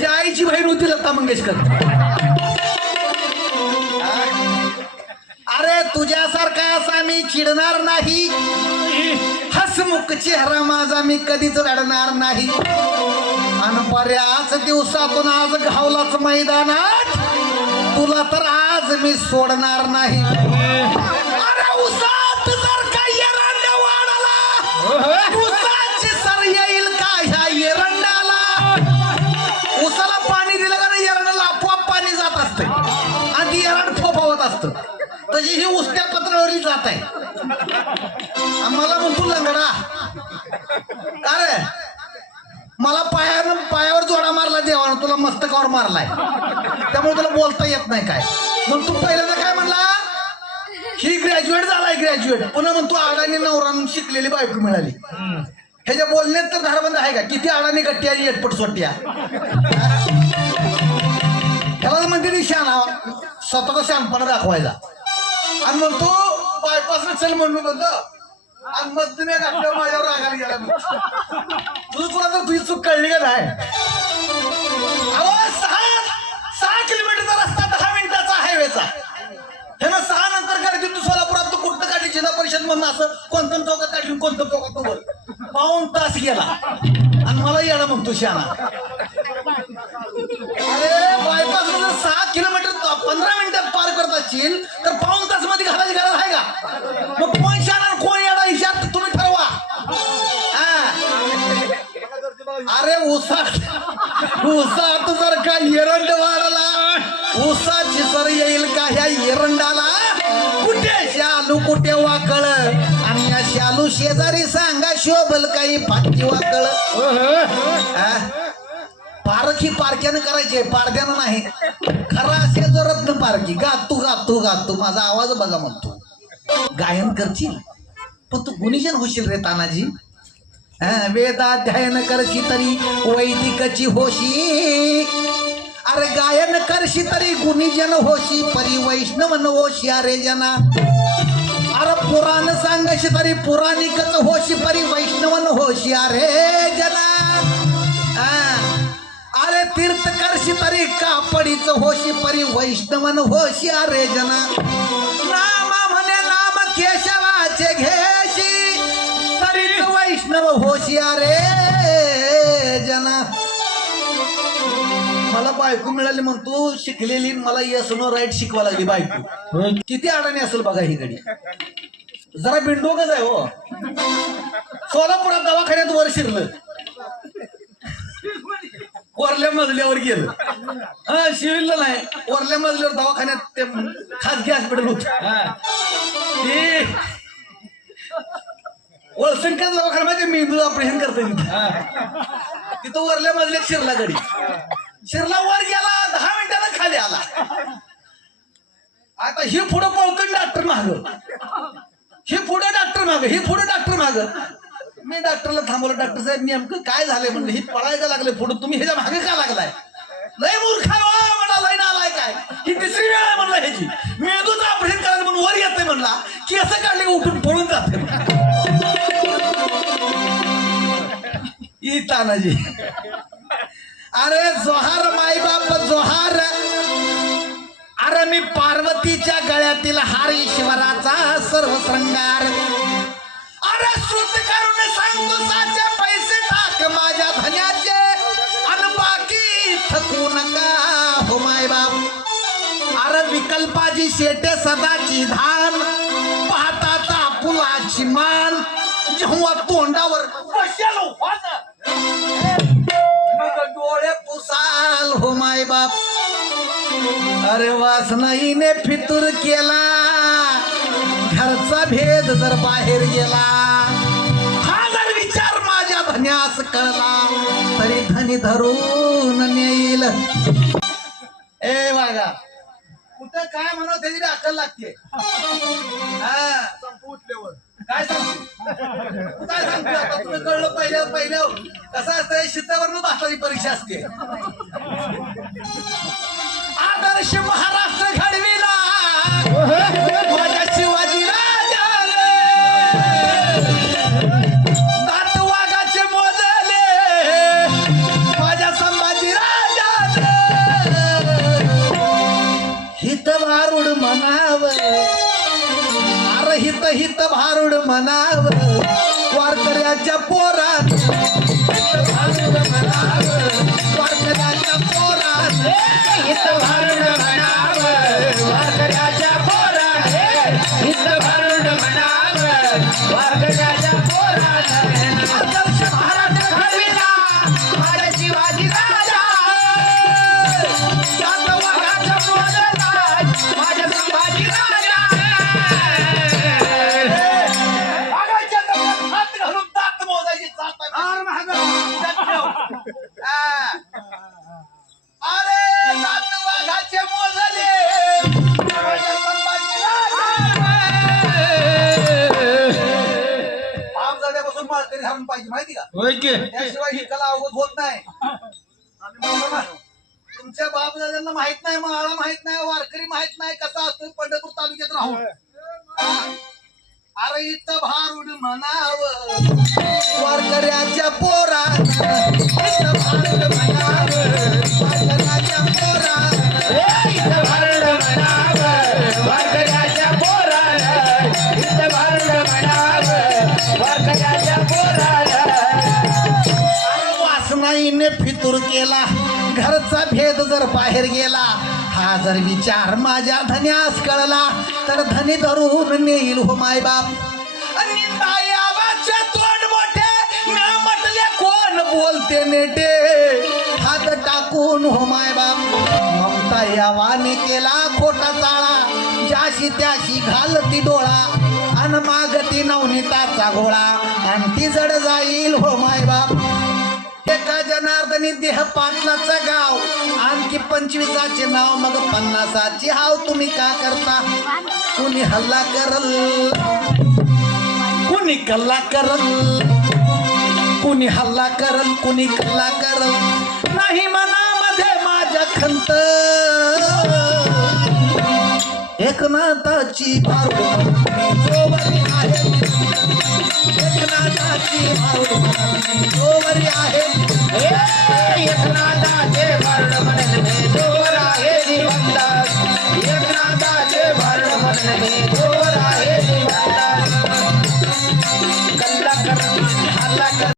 त्याच्या आईची बहीण होती लता मंगेशकर. अरे तुझ्यासारखा असा मी चिडणार नाही. हसमुख चेहरा माझा मी कधीच रडणार नाही. आणि बऱ्याच दिवसातून आज घावलाच मैदानात. तुला तर आज मी सोडणार नाही. अरे उसात जर का एरंड वाढाला उसाची सर येईल का ह्या तशी ही उष्ट्या पत्रावरी जात आहे. आम्हाला म्हणतो लंगडा. अरे मला पायानं पायावर जोडा मारला देवानं तुला मस्तकावर मारलाय. त्यामुळे तुला बोलता येत नाही काय. मग तू पहिल्यांदा काय म्हणला? ही ग्रॅज्युएट झालाय ग्रॅज्युएट पुन्हा म्हणतो अडाणी नवरान शिकलेली बायको मिळाली. ह्याच्या बोलण्यात तर धारबंद आहे का? किती अडाणी गट्टी आणि एटपट सोट्या. त्याला म्हणते ती शहाणा स्वतःचा शहाणपणा दाखवायचा. आणि म्हणतो बायपासनं चल म्हणून म्हणतो आणि मग तुम्ही आपल्या माझ्यावर रागायला गेला तुझं तुला तर तुझी चूक कळली का नाही? अहो सहा सहा किलोमीटरचा रस्ता दहा मिनिटाचा हायवेचा हे सहा नंतर काढली तू सोलापुरात तू कुठं काढली जिल्हा परिषद म्हणून असं कोणत्या चौकात काढली कोणत्या चौकात तू वर पाऊन तास गेला. आणि मला येणं म्हणतो शाना अरे बायपास सहा किलोमीटर पंधरा मिनिटात पार करत असशील उसात जर का एरंड वाढला उसाची सर येईल का ह्या एरंडाला? कुठे शालू कुठे वाकळ? आणि या शालू शेजारी सांगा शोभल काही पाठी वाकळ. हा? पारखी पारख्यानं करायची पारख्यानं नाही. खरा असे जो रत्न पारखी. गातू गातू गातू. माझा आवाज बघा म्हणतो गायन करशील? पण तू गुणीजन होशील रे तानाजी. वेदाध्ययन करशी तरी वैदिकची होशी. अरे गायन करशी तरी गुणीजन होशी परी वैष्णव न होशी अरे जना. अरे पुराण सांगशी तरी पुराणिकच होशी परी वैष्णव न होशी अरे जना. हा. अरे तीर्थ करशी तरी कापडीच होशी परी वैष्णवन होशी अरे जना. रामा म्हणे नाम केशवाचे घे. वैष्णव होशी अरे जना. मला बायको मिळाली म्हणतो शिकलेली मला येस नो राईट शिकवा लागली बायको. किती अडाणी असेल बघा ही गडी. जरा बिंडोकच आहे हो. सोलापुरात दवाखान्यात वर शिरलं. वरल्या मजल्यावर गेलं. हा शिविलला नाही. वरल्या मजल्यावर दवाखान्यात ते खासगी हॉस्पिटल होत. वळसंख्या दवाखाना माहिती मेंदू ऑपरेशन करता तिथं. तिथं वरल्या मजल्यात शिरला गडी शिरला वर गेला दहा मिनिटाला खाली आला. आता हे पुढं पळतोय डॉक्टर माग. हे पुढे डॉक्टर माग हे पुढे डॉक्टर माग. मी डॉक्टरला थांबवलं डॉक्टर साहेब नेमकं काय झालंय म्हणलं हे पळायला लागले पुढे. तुम्ही ह्याच्या मागे का लागलाय? लय मूर्ख हो, म्हणला लय नालाय काय ही तिसरी वेळ आहे म्हणलं ह्याची. मेंदूचं ऑपरेशन करायचं म्हणून वर येतंय म्हणला. की असं काढले उठून पळून जाते की तानाजी. अरे जोहार माईबाप जोहार. अरे मी पार्वतीच्या गळ्यातील हार ईश्वराचा सर्व श्रंगार अरे श्रुत करून सांगतो साचे पैसे टाक माझ्या धन्याचे. अन बाकी थकू नका हो मायबाप. अरे विकल्पाची शेटे सदाची धान पाहता तापुलाची मान. जेव्हा तोंडावर बसेल हो मग डोळे पुसाल हो माय बाप. अरे वासनाईने फितूर केला. घरचा भेद जर बाहेर गेला. हा जर विचार माझ्या धन्यास कळला तरी धनी धरून नेईल. ए बागा कुठं काय म्हणू त्याची अक्कल लागते? हा. उठल्यावर. काय सांगतो काय सांगतो तुम्ही कळलं पहिल्या पहिल्या कसं असतं शितावरून भाषाची परीक्षा असते. आदर्श महाराष्ट्र घडविला. माझ्या हित भारुड म्हणाव वारकऱ्याच्या पोरात. भारुड म्हणाव वारकऱ्याच्या पोरात. इथं भारुड वारकऱ्याच्या भारुड घालून पाहिजे माहिती का? होय की. त्याशिवाय ही कला अवगत होत नाही. आम्ही म्हणतो ना, तुमच्या बाप दादांना माहीत नाही माळा माहीत नाही वारकरी माहीत नाही कसा असतो पंढरपूर तालुक्यात राहून. अरे इथं भारुड म्हणाव वारकऱ्याच्या पोरा इथं भारुड केला घरचा भेद जर बाहेर गेला हा जर विचार माझ्या धन्यास कळला तर धनी धरून नेईल हो माय बाप तोंड मोठे म्या म्हटले कोण बोलते नेटे? हात टाकून हो माय बाप ममता यावाने केला खोटा चाळा ज्याशी त्याशी घालती डोळा अन मागती नवनीताचा घोळा आणि ती जड जाईल हो माय बाप एका जनार्दनी देह पाटलाचा गाव. आणखी पंचवीसाचे नाव मग पन्नासाची हाव तुम्ही का करता? कुणी हल्ला करल? कुणी कल्ला करल? कुणी हल्ला करल? कुणी कल्ला करल? नाही मनामध्ये माझ्या खंत. एकनाथाची भारू एकनाथाची जोवर आहे. एकनाथाचे वर्ण म्हणले जोवर आहे निबंध एकनाथाचे वर्ण म्हणले जोवर आहे जोर